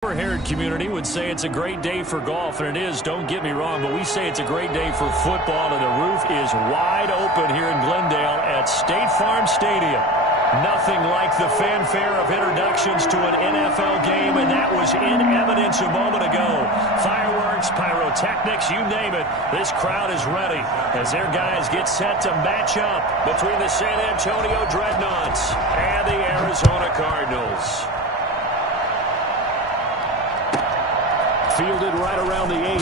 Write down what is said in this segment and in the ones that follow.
Haired community would say it's a great day for golf, and it is, don't get me wrong, but we say it's a great day for football, and the roof is wide open here in Glendale at State Farm Stadium. Nothing like the fanfare of introductions to an NFL game, and that was in evidence a moment ago. Fireworks, pyrotechnics, you name it, this crowd is ready as their guys get set to match up between the San Antonio Dreadnoughts and the Arizona Cardinals. Fielded right around the 8.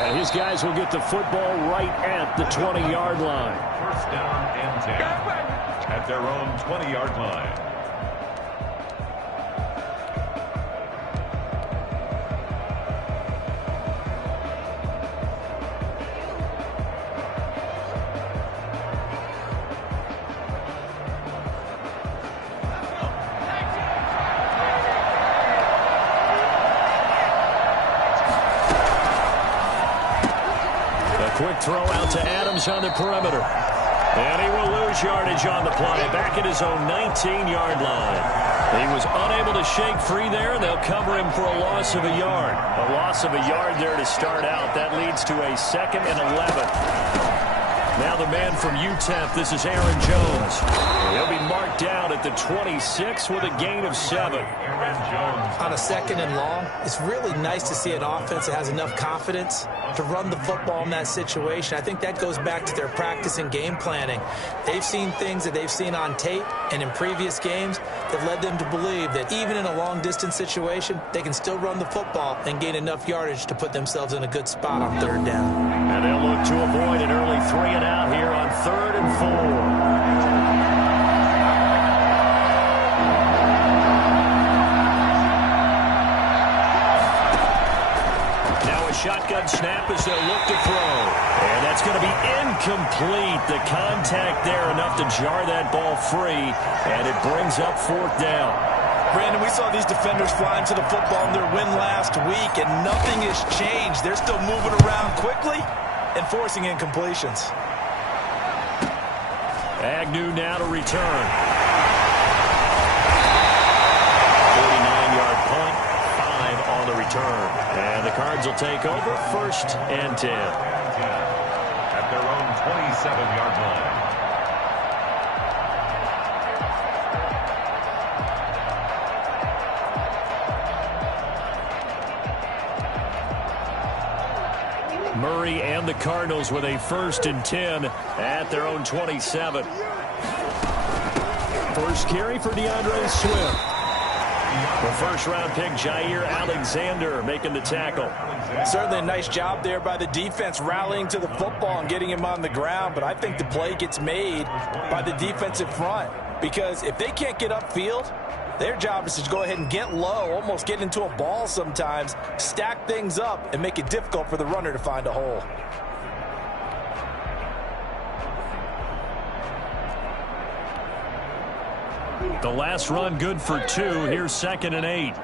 And his guys will get the football right at the 20-yard line. First down and 10 at their own 20-yard line. Quick throw out to Adams on the perimeter. And he will lose yardage on the play. Back at his own 19-yard line. He was unable to shake free there, and they'll cover him for a loss of a yard. A loss of a yard there to start out. That leads to a 2nd and 11. Now the man from UTEP, this is Aaron Jones. He'll be marked down at the 26 with a gain of 7. On a 2nd and long, it's really nice to see an offense that has enough confidence to run the football in that situation. I think that goes back to their practice and game planning. They've seen things that they've seen on tape and in previous games that led them to believe that even in a long-distance situation, they can still run the football and gain enough yardage to put themselves in a good spot on 3rd down. And they'll look to avoid an early 3 and out here on 3rd and 4. Shotgun snap as they'll look to throw. And that's going to be incomplete. The contact there enough to jar that ball free. And it brings up 4th down. Brandon, we saw these defenders flying to the football in their win last week, and nothing has changed. They're still moving around quickly and forcing incompletions. Agnew now to return. 49-yard punt. On the return. And the Cards will take over 1st and 10. At their own 27-yard line. Murray and the Cardinals with a 1st and 10 at their own 27. First carry for DeAndre Swift. The first-round pick, Yeye Alexander, making the tackle. Certainly a nice job there by the defense, rallying to the football and getting him on the ground. But I think the play gets made by the defensive front, because if they can't get upfield, their job is to go ahead and get low, almost get into a ball sometimes, stack things up, and make it difficult for the runner to find a hole. The last run good for 2. Here's 2nd and 8.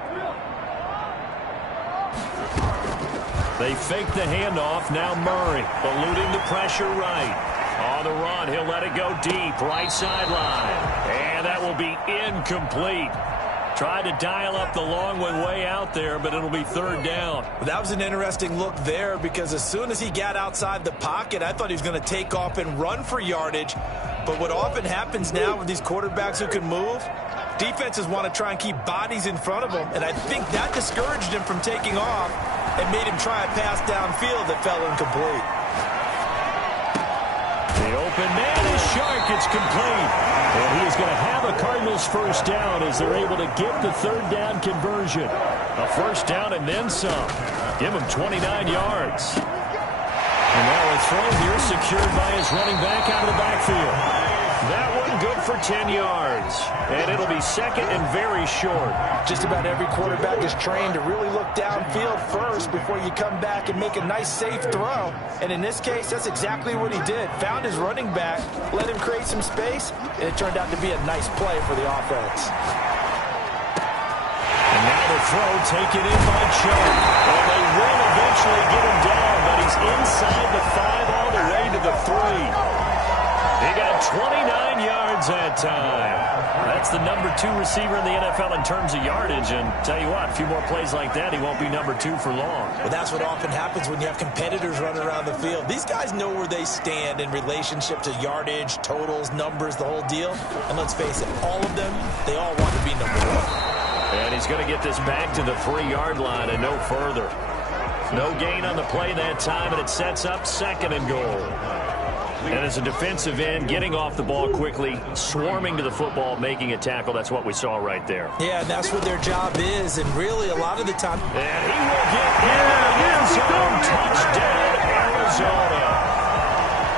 They fake the handoff. Now Murray eluding the pressure right. On the run, he'll let it go deep. Right sideline. And that will be incomplete. Tried to dial up the long one way out there, but it'll be 3rd down. That was an interesting look there, because as soon as he got outside the pocket, I thought he was going to take off and run for yardage. But what often happens now with these quarterbacks who can move, defenses want to try and keep bodies in front of them, and I think that discouraged him from taking off and made him try a pass downfield that fell incomplete. The open man is Shark. It's complete. And he is going to have a Cardinals 1st down as they're able to get the 3rd down conversion. A 1st down and then some. Give him 29 yards. And now a throw here secured by his running back out of the backfield. That one good for 10 yards. And it'll be 2nd and very short. Just about every quarterback is trained to really look downfield first before you come back and make a nice, safe throw. And in this case, that's exactly what he did. Found his running back, let him create some space, and it turned out to be a nice play for the offense. And now the throw taken in by Chubb. And they will eventually get him down, but he's inside the 5 all the way to the 3. He got 29 yards that time. That's the number 2 receiver in the NFL in terms of yardage. And tell you what, a few more plays like that, he won't be number 2 for long. Well, that's what often happens when you have competitors running around the field. These guys know where they stand in relationship to yardage, totals, numbers, the whole deal. And let's face it, all of them, they all want to be number 1. And he's going to get this back to the 3-yard line and no further. No gain on the play that time, and it sets up 2nd and goal. And as a defensive end, getting off the ball quickly, swarming to the football, making a tackle, that's what we saw right there. Yeah, and that's what their job is, and really a lot of the time. And he will get in the end zone. Touchdown, Arizona.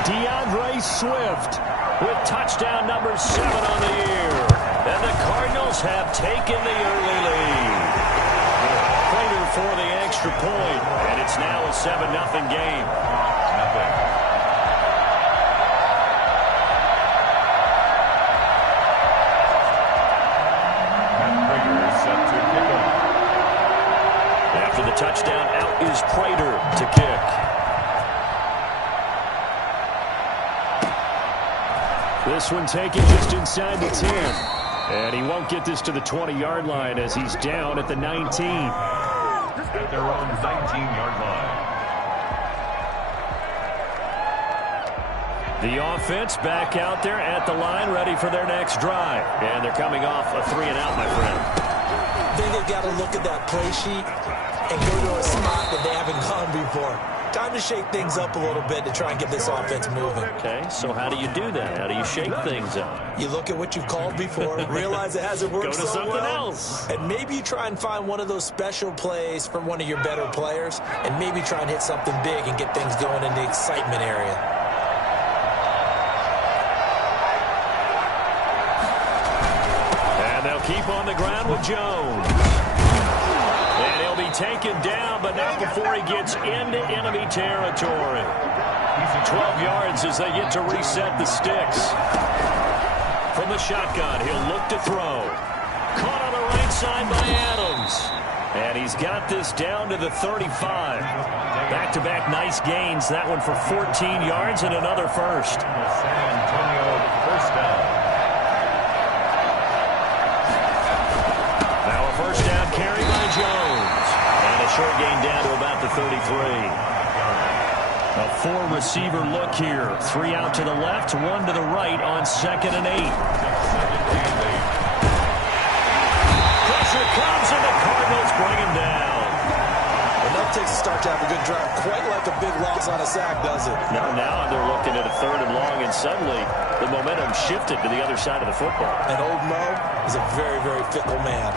DeAndre Swift with touchdown number 7 on the year. And the Cardinals have taken the early lead. Prater for the extra point, and it's now a 7-0 game. After the touchdown, out is Prater to kick. This one taken just inside the 10. And he won't get this to the 20-yard line as he's down at the 19. At their own 19-yard line. The offense back out there at the line, ready for their next drive. And they're coming off a 3-and-out, my friend. I think they've got to look at that play sheet and go to a spot that they haven't gone before. Time to shake things up a little bit to try and get this offense moving. Okay, so how do you do that? How do you shake things up? You look at what you've called before, realize it hasn't worked Go to so something well, else. and maybe you try and find one of those special plays from one of your better players, and maybe try and hit something big and get things going in the excitement area. And they'll keep on the ground with Jones. And he'll be taken down, but not before he gets into enemy territory. 12 yards as they get to reset the sticks. From the shotgun, he'll look to throw. Caught on the right side by Adams. And he's got this down to the 35. Back-to-back nice gains. That one for 14 yards and another first. San Antonio first down. Now a first down carry by Jones. And a short gain down to about the 33. A 4-receiver look here. 3 out to the left, 1 to the right on 2nd and 8. Pressure comes and the Cardinals bring him down. Enough takes a start to have a good drive. Quite like a big loss on a sack, does it? Now they're looking at a 3rd and long, and suddenly the momentum shifted to the other side of the football. And old Mo is a very, very fickle man.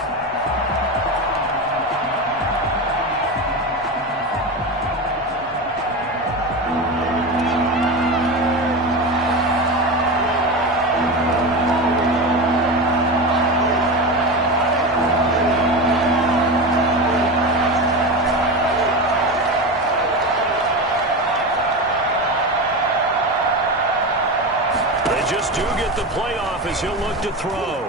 As he'll look to throw.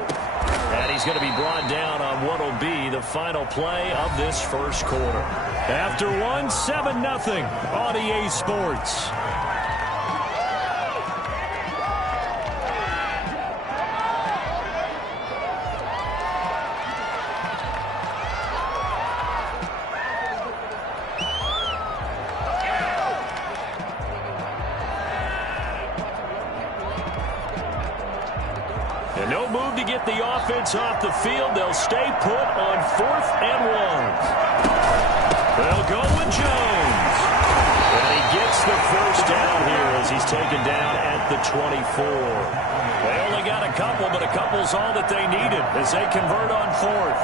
And he's going to be brought down on what will be the final play of this first quarter. After 1, 7-0 on EA Sports. The offense off the field. They'll stay put on 4th and 1. They'll go with Jones. And he gets the first down here as he's taken down at the 24. They only got a couple, but a couple's all that they needed as they convert on 4th.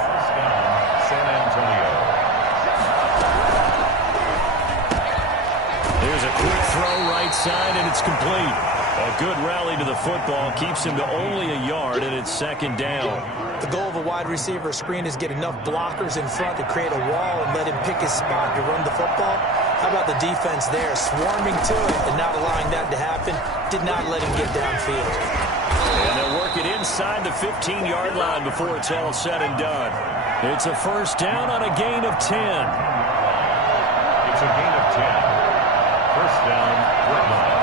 San Antonio. Here's a quick throw right side, and it's complete. A good rally to the football keeps him to only a yard, and it's 2nd down. The goal of a wide receiver screen is get enough blockers in front to create a wall and let him pick his spot to run the football. How about the defense there, swarming to it and not allowing that to happen? Did not let him get downfield. And they'll work it inside the 15-yard line before it's all said and done. It's a first down on a gain of 10. It's a gain of 10. First down, Red Lions.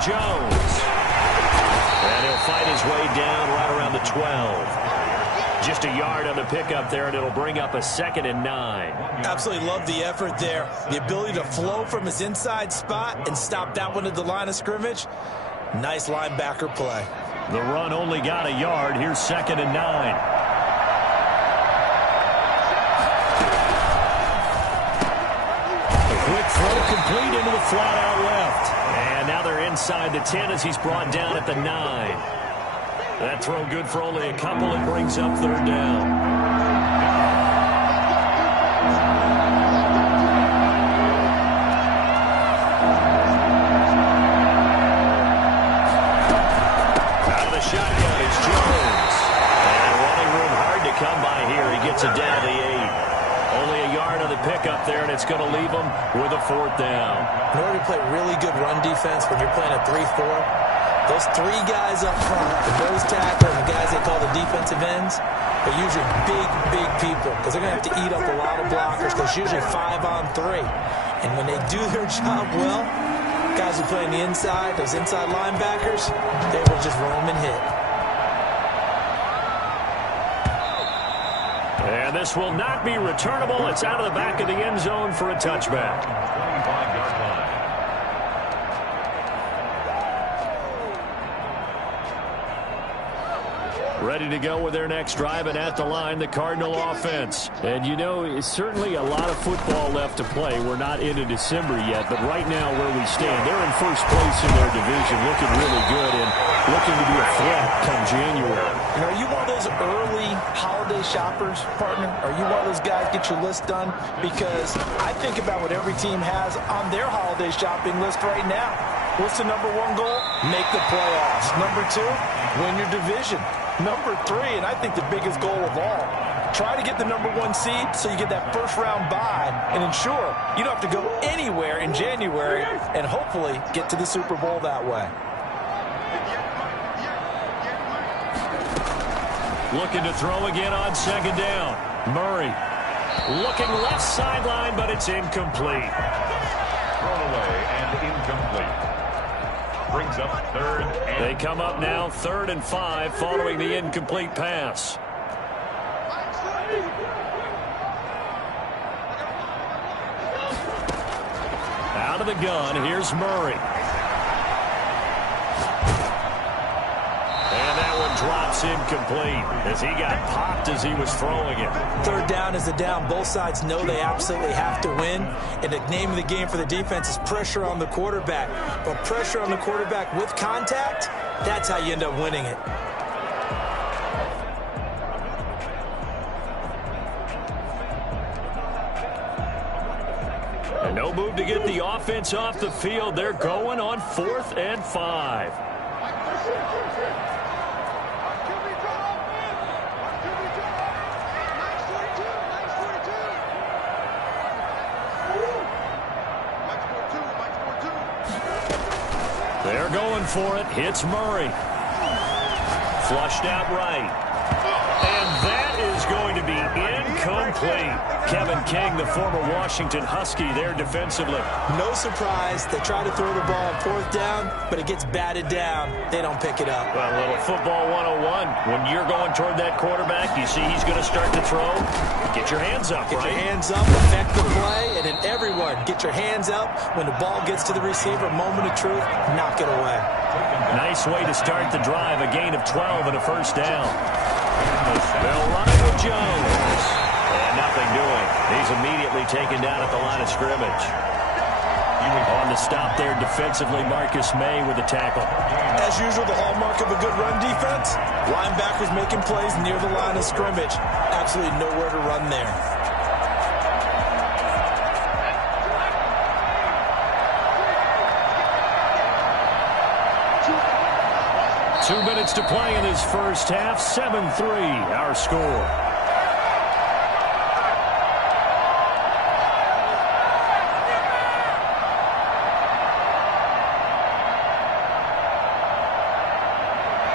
Jones. And he'll fight his way down right around the 12. Just a yard on the pickup there, and it'll bring up a 2nd and 9. Absolutely love the effort there. The ability to flow from his inside spot and stop that one at the line of scrimmage. Nice linebacker play. The run only got a yard. Here's 2nd and 9. Quick throw complete into the flat out left. And now they're inside the 10 as he's brought down at the 9. That throw good for only a couple. It brings up 3rd down. Out of the shotgun is Jones. And running room hard to come by here. He gets it down to the 8. Only a yard on the pickup there, and it's going to leave him with a 4th down. In order to play really good run defense when you're playing a 3-4, those 3 guys up front, the nose tackle and the guys they call the defensive ends, are usually big people because they're going to have to eat up a lot of blockers because it's usually 5-on-3. And when they do their job well, guys who play on the inside, those inside linebackers, they will just roam and hit. And this will not be returnable. It's out of the back of the end zone for a touchback. 25-yard line. Ready to go with their next drive, and at the line, the Cardinal offense. And you know, it's certainly a lot of football left to play. We're not into December yet, but right now where we stand, they're in first place in their division, looking really good and looking to be a threat come January. And are you one of those early holiday shoppers, partner? Are you one of those guys get your list done? Because I think about what every team has on their holiday shopping list right now. What's the number 1 goal? Make the playoffs. Number 2, win your division. Number 3, and I think the biggest goal of all, try to get the number 1 seed so you get that first-round bye and ensure you don't have to go anywhere in January and hopefully get to the Super Bowl that way. Looking to throw again on 2nd down. Murray looking left sideline, but it's incomplete. Thrown away and incomplete. Brings up 3rd and... They come up now 3rd and 5 following the incomplete pass. Out of the gun, here's Murray. And that one drops incomplete as he got popped as he was throwing it. 3rd down is the down. Both sides know they absolutely have to win. And the name of the game for the defense is pressure on the quarterback. But pressure on the quarterback with contact, that's how you end up winning it. And no move to get the offense off the field. They're going on 4th and 5. They're going for it. Hits Murray. Flushed out right. And that is going to be incomplete. Kevin King, the former Washington Husky, there defensively. No surprise. They try to throw the ball on 4th down, but it gets batted down. They don't pick it up. Well, a little football 101. When you're going toward that quarterback, you see he's going to start to throw. Get your hands up, Get right? your hands up, affect the play, and then everyone get your hands up. When the ball gets to the receiver, moment of truth, knock it away. Nice way to start the drive. A gain of 12 and a 1st down. They'll run it with Jones. And nothing doing. He's immediately taken down at the line of scrimmage. On the stop there defensively, Marcus May with the tackle. As usual, the hallmark of a good run defense, linebackers making plays near the line of scrimmage. Absolutely nowhere to run there. Two minutes to play in this first half. 7-3, our score.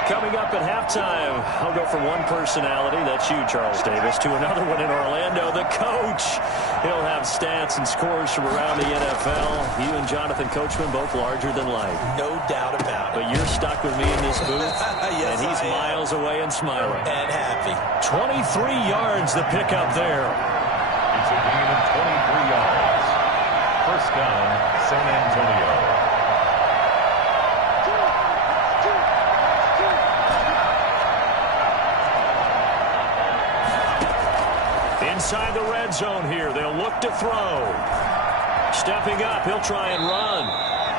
Coming Coming up at halftime, I'll go from one personality, that's you, Charles Davis, to another one in Orlando, the coach. He'll have stats and scores from around the NFL. You and Jonathan Coachman both larger than life. No doubt about it. But you're stuck with me in this booth, yes, and he's miles away and smiling. And happy. 23 yards the pickup there. It's a gain of 23 yards. First down, San Antonio. Inside the red zone here, they'll look to throw. Stepping up, he'll try and run.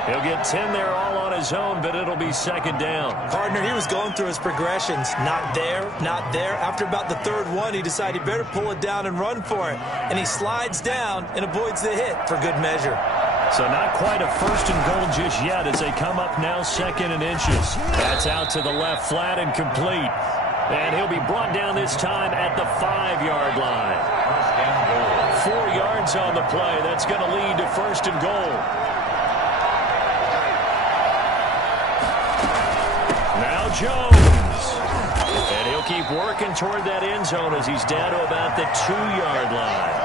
He'll get 10 there all on his own, but it'll be second down. Partner, he was going through his progressions. Not there, not there. After about the third one, he decided he better pull it down and run for it. And he slides down and avoids the hit for good measure. So not quite a first and goal just yet as they come up now second and inches. That's out to the left, flat and complete. And he'll be brought down this time at the 5-yard line. 4 yards on the play. That's going to lead to first and goal. Now Jones. And he'll keep working toward that end zone as he's down to about the 2-yard line.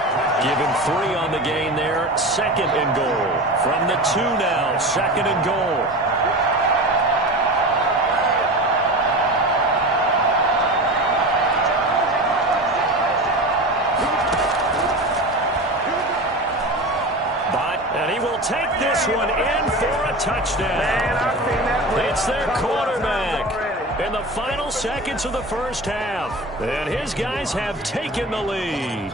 Give him 3 on the gain there. Second and goal. From the 2 now. Second and goal. Take this one in for a touchdown. It's their quarterback in the final seconds of the first half. And his guys have taken the lead.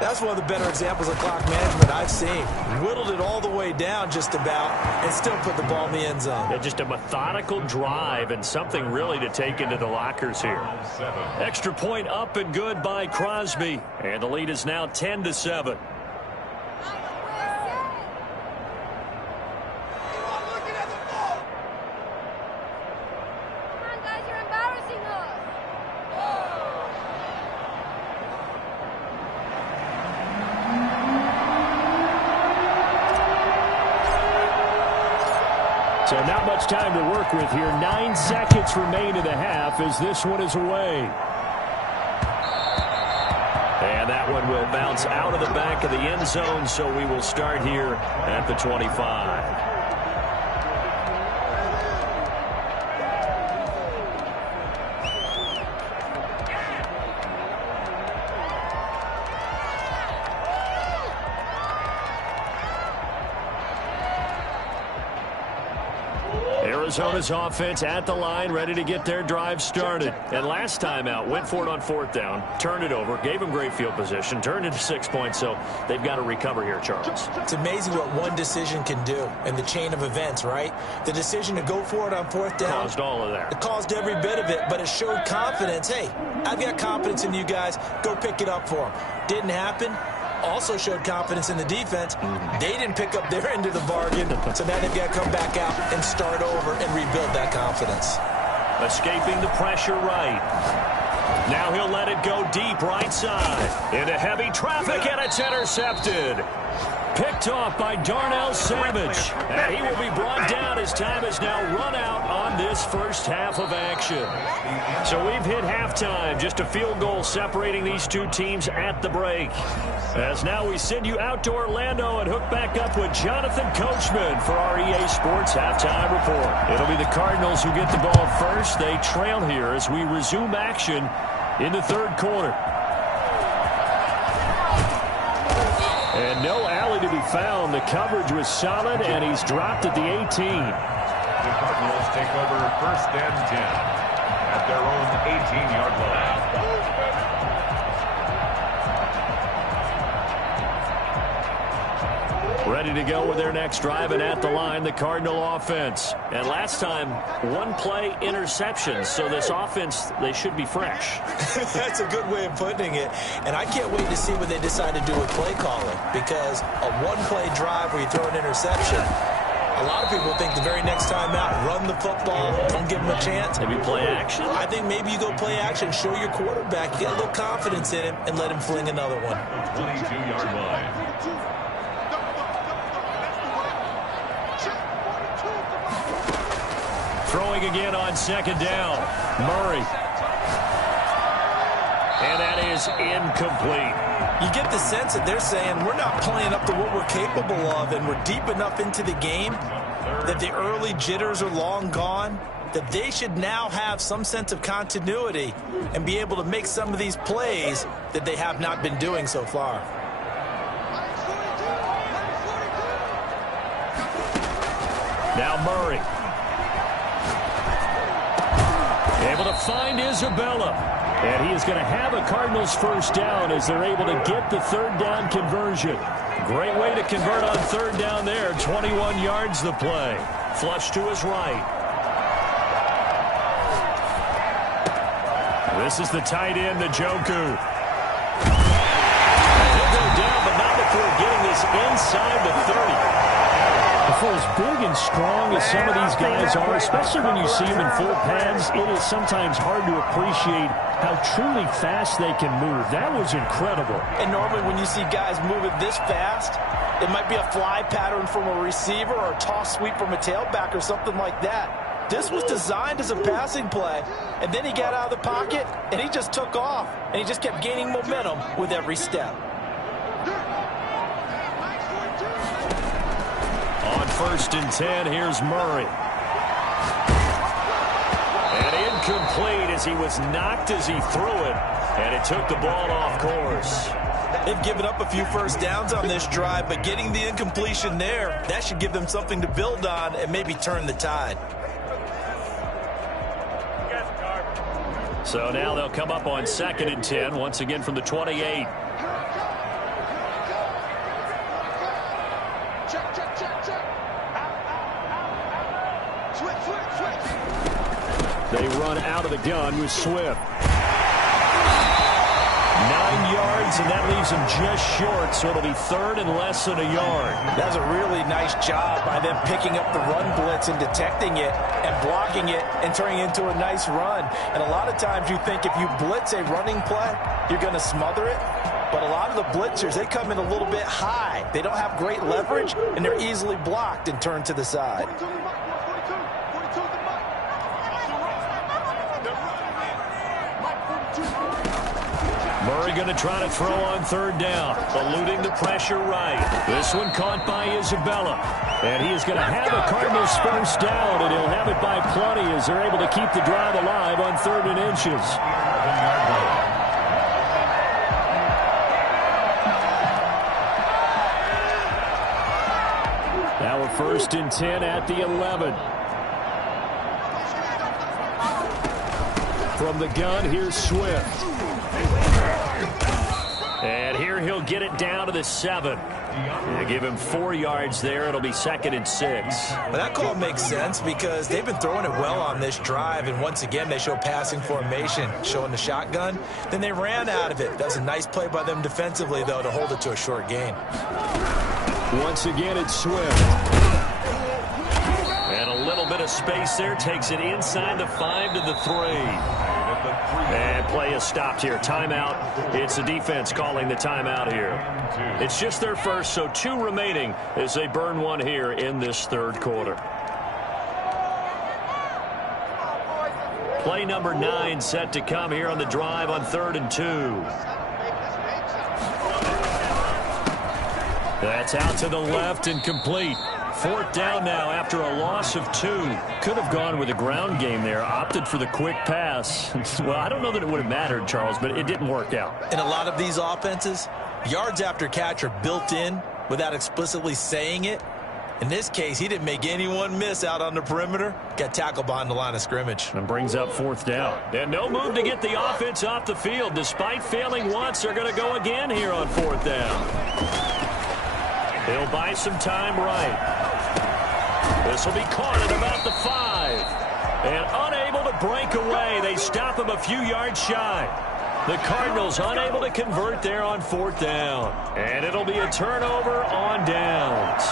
That's one of the better examples of clock management I've seen. Whittled it all the way down just about and still put the ball in the end zone. Yeah, just a methodical drive and something really to take into the lockers here. Extra point up and good by Crosby. And the lead is now 10-7. So not much time to work with here. 9 seconds remain in the half as this one is away. And that one will bounce out of the back of the end zone, so we will start here at the 25. Arizona's offense at the line, ready to get their drive started. And last time out, went for it on 4th down, turned it over, gave them great field position, turned it to 6 points, so they've got to recover here, Charles. It's amazing what one decision can do in the chain of events, right? The decision to go for it on 4th down. Caused all of that. It caused every bit of it, but it showed confidence. Hey, I've got confidence in you guys. Go pick it up for them. Didn't happen. Also showed confidence in the defense. They didn't pick up their end of the bargain, so now they've got to come back out and start over and rebuild that confidence. Escaping the pressure right. Now he'll let it go deep right side. Into heavy traffic, and it's intercepted. Picked off by Darnell Savage. And he will be brought down as time has now run out on this first half of action. So we've hit halftime. Just a field goal separating these two teams at the break. As now we send you out to Orlando and hook back up with Jonathan Coachman for our EA Sports Halftime Report. It'll be the Cardinals who get the ball first. They trail here as we resume action in the third quarter. And no alley to be found. The coverage was solid, and he's dropped at the 18. The Cardinals take over 1st and 10 at their own 18-yard line. Ready to go with their next drive, and at the line, the Cardinal offense. And last time, 1-play interceptions. So this offense, they should be fresh. That's a good way of putting it. And I can't wait to see what they decide to do with play calling, because a 1-play drive where you throw an interception, a lot of people think the very next time out, run the football, don't give them a chance. Maybe play action. I think maybe you go play action, show your quarterback, get a little confidence in him, and let him fling another one. 22-yard line. Throwing again on second down. Murray. And that is incomplete. You get the sense that they're saying we're not playing up to what we're capable of, and we're deep enough into the game that the early jitters are long gone, that they should now have some sense of continuity and be able to make some of these plays that they have not been doing so far. Now Murray. Able to find Isabella. And he is going to have a Cardinals first down as they're able to get the third down conversion. Great way to convert on third down there. 21 yards the play. Flush to his right. This is the tight end, Njoku. He'll go down, but not before getting this inside the 30. For as big and strong as some of these guys are, especially when you see them in full pads, it is sometimes hard to appreciate how truly fast they can move. That was incredible. And normally when you see guys moving this fast, it might be a fly pattern from a receiver or a toss sweep from a tailback or something like that. This was designed as a passing play, and then he got out of the pocket, and he just took off, and he just kept gaining momentum with every step. On 1st and 10, here's Murray. And incomplete as he was knocked as he threw it, and it took the ball off course. They've given up a few first downs on this drive, but getting the incompletion there, that should give them something to build on and maybe turn the tide. So now they'll come up on 2nd and 10, once again from the 28. They run out of the gun with Swift. 9 yards, and that leaves them just short, so it'll be 3rd and less than a yard. That's a really nice job by them picking up the run blitz and detecting it and blocking it and turning it into a nice run. And a lot of times you think if you blitz a running play, you're going to smother it. But a lot of the blitzers, they come in a little bit high. They don't have great leverage, and they're easily blocked and turned to the side. Murray going to try to throw on 3rd down, eluding the pressure right. This one caught by Isabella. And he is going to have a Cardinals first down, and he'll have it by plenty as they're able to keep the drive alive on 3rd and inches. Now a 1st and 10 at the 11. From the gun, here's Swift. And here he'll get it down to the 7. They give him 4 yards there. It'll be 2nd and 6. Well, that call makes sense because they've been throwing it well on this drive, and once again they show passing formation, showing the shotgun. Then they ran out of it. That was a nice play by them defensively, though, to hold it to a short gain. Once again, it's Swift. And a little bit of space there. Takes it inside the 5 to the 3. And play is stopped here. Timeout. It's the defense calling the timeout here. It's just their first, so 2 remaining as they burn one here in this 3rd quarter. Play number 9 set to come here on the drive on 3rd and 2. That's out to the left and complete. 4th down now after a loss of 2. Could have gone with a ground game there. Opted for the quick pass. Well, I don't know that it would have mattered, Charles, but it didn't work out. In a lot of these offenses, yards after catch are built in without explicitly saying it. In this case, he didn't make anyone miss out on the perimeter. Got tackled behind the line of scrimmage. And brings up 4th down. And no move to get the offense off the field. Despite failing once, they're going to go again here on 4th down. He'll buy some time right. This will be caught at about the 5. And unable to break away. They stop him a few yards shy. The Cardinals unable to convert there on 4th down. And it'll be a turnover on downs.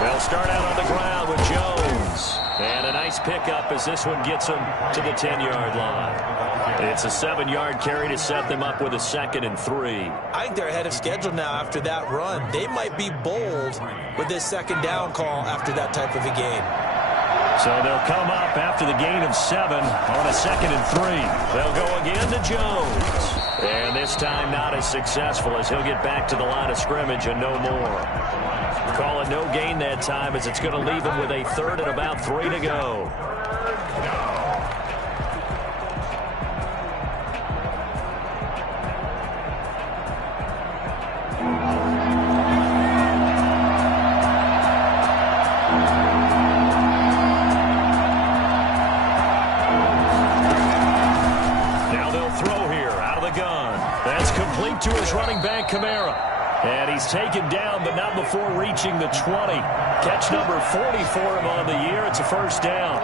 They'll start out on the ground with Jones. And a nice nice pickup as this one gets them to the 10-yard line. It's a 7-yard carry to set them up with a 2nd and 3. I think they're ahead of schedule now after that run. They might be bold with this 2nd down call after that type of a game. So they'll come up after the gain of 7 on a 2nd and 3. They'll go again to Jones. And this time not as successful as he'll get back to the line of scrimmage and no more. Call it no gain that time as it's going to leave him with a 3rd and about 3 to go. To his running back, Kamara. And he's taken down, but not before reaching the 20. Catch number 40 for him on the year. It's a 1st down.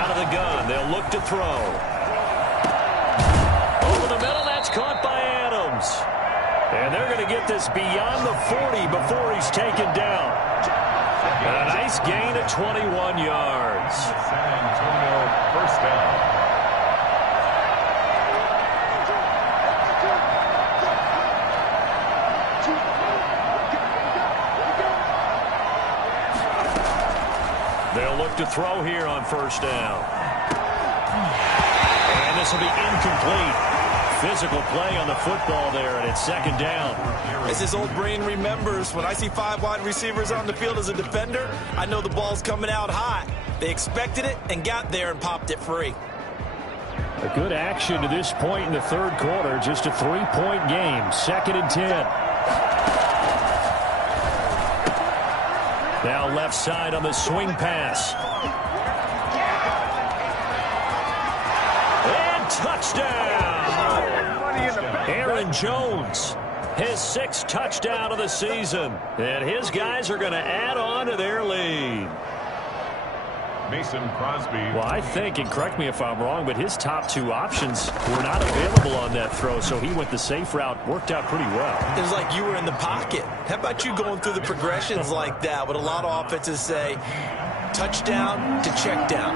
Out of the gun. They'll look to throw. Over the middle. That's caught by Adams. And they're going to get this beyond the 40 before he's taken down. And a nice gain of 21 yards. San Antonio 1st down. They'll look to throw here on 1st down. And this will be incomplete. Physical play on the football there, and it's 2nd down. As his old brain remembers, when I see 5 wide receivers on the field as a defender, I know the ball's coming out hot. They expected it and got there and popped it free. A good action to this point in the 3rd quarter. Just a 3-point game. 2nd and 10. Now left side on the swing pass. And touchdown! Aaron Jones, his 6th touchdown of the season. And his guys are going to add on to their lead. Mason Crosby. Well, I think, and correct me if I'm wrong, but his top 2 options were not available on that throw, so he went the safe route. Worked out pretty well. It was like you were in the pocket. How about you going through the progressions like that? What a lot of offenses say, touchdown to check down.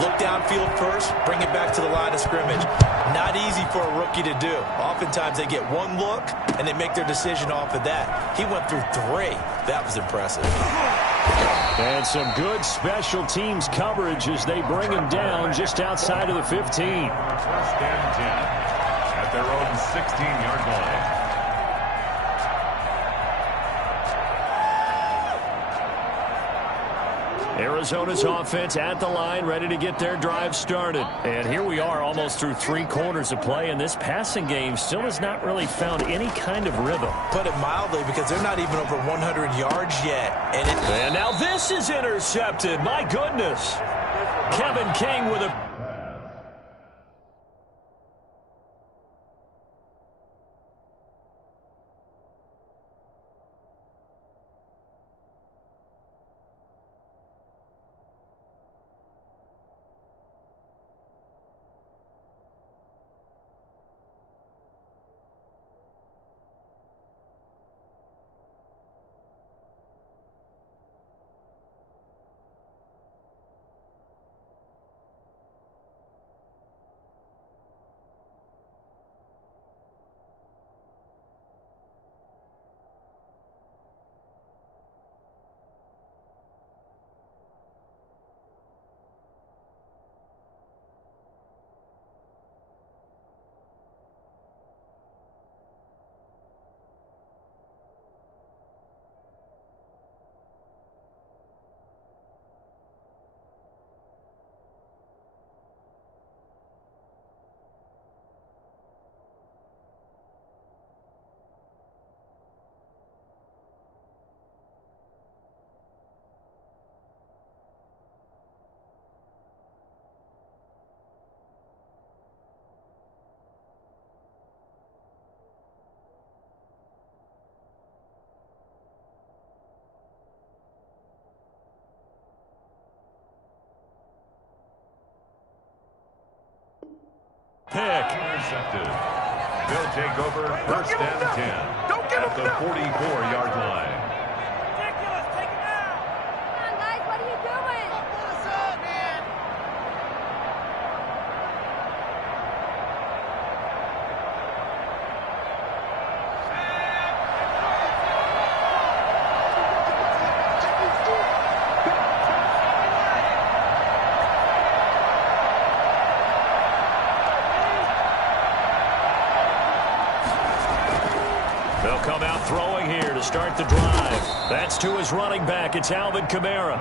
Look downfield first, bring it back to the line of scrimmage. Not easy for a rookie to do. Oftentimes they get 1 look, and they make their decision off of that. He went through 3. That was impressive. And some good special teams coverage as they bring him down just outside of the 15. 1st and 10 at their own 16-yard line. Arizona's offense at the line, ready to get their drive started. And here we are almost through 3 quarters of play, and this passing game still has not really found any kind of rhythm. Put it mildly, because they're not even over 100 yards yet. And now this is intercepted. My goodness. Kevin King with a... pick. Intercepted. They'll take over 1st and 10 at the 44-yard line. come out throwing here to start the drive. That's to his running back. It's Alvin Kamara.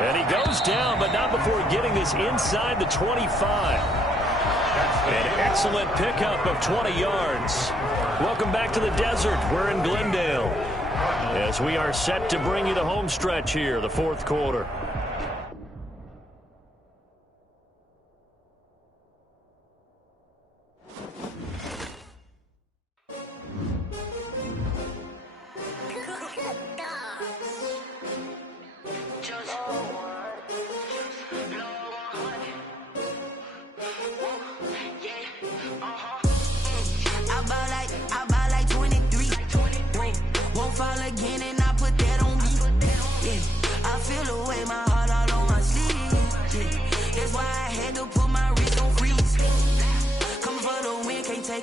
And he goes down, but not before getting this inside the 25. An excellent pickup of 20 yards. Welcome back to the desert. We're in Glendale as we are set to bring you the home stretch here, the fourth quarter.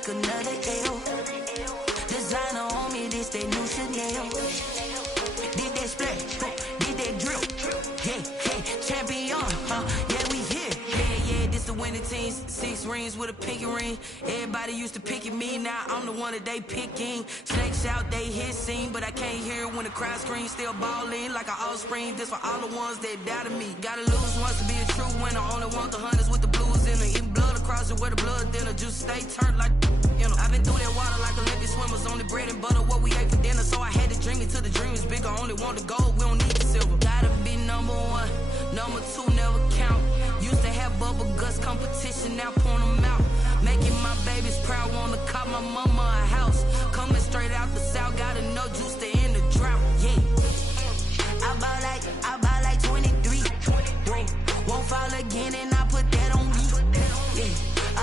Another L. Designer on me, this that new Chanel. Did that splash, did that drill. Yeah, champion, yeah, we here. Yeah, this the winning team. 6 rings with a pinky ring. Everybody used to pick at me, now I'm the one that they picking. Snakes out, they hit scene, but I can't hear when the crowd screams. Still balling like an offspring. This for all the ones that doubted me. Gotta lose once to be a true winner. Only want the hunters with the blues in it. Eating blood across it where the blood thinner. Just stay turned like, you know. I've been through that water like Olympic swimmers. Only bread and butter what we ate for dinner. So I had to dream it till the dream is bigger. Only want the gold, we don't need the silver. Gotta be number 1, number 2 never count. Used to have bubble guts competition, now point them out. Making my babies proud, wanna cop my mama a house. Coming straight out the south, gotta know juice to end the drought. Yeah, I buy like 23. Won't fall again and I put that on me. Yeah,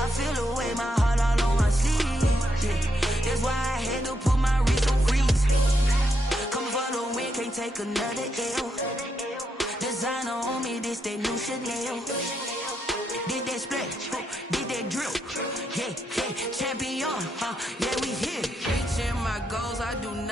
I feel the way, my heart all on my sleeve. Yeah, that's why I had to put my wrist on freeze. Coming for the win, can't take another L. Designer on me, this that new Chanel. Did that splash, did that drill. Yeah, champion, yeah, we here. Reaching my goals, I do not